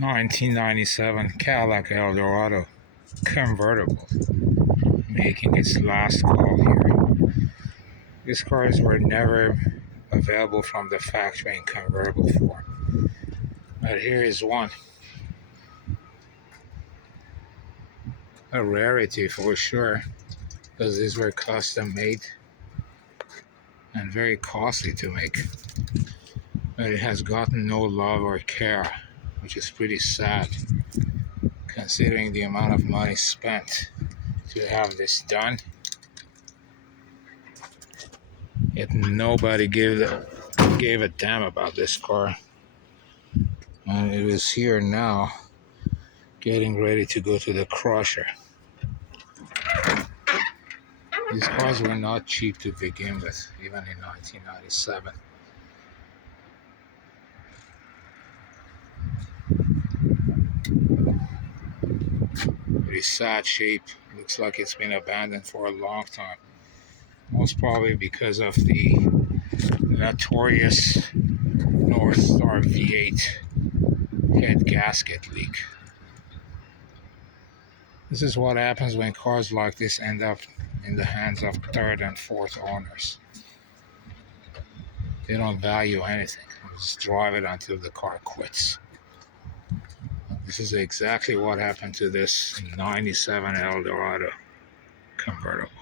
1997 Cadillac Eldorado convertible, making its last call here. These cars were never available from the factory in convertible form, but here is one. A rarity for sure, because these were custom made and very costly to make. But it has gotten no love or care, which is pretty sad considering the amount of money spent to have this done. Yet nobody gave a damn about this car. And it is here now, getting ready to go to the crusher. These cars were not cheap to begin with, even in 1997. Pretty sad shape. Looks like it's been abandoned for a long time. Most probably because of the notorious North Star V8 head gasket leak. This is what happens when cars like this end up in the hands of third and fourth owners. They don't value anything. They just drive it until the car quits. This is exactly what happened to this 97 Eldorado convertible.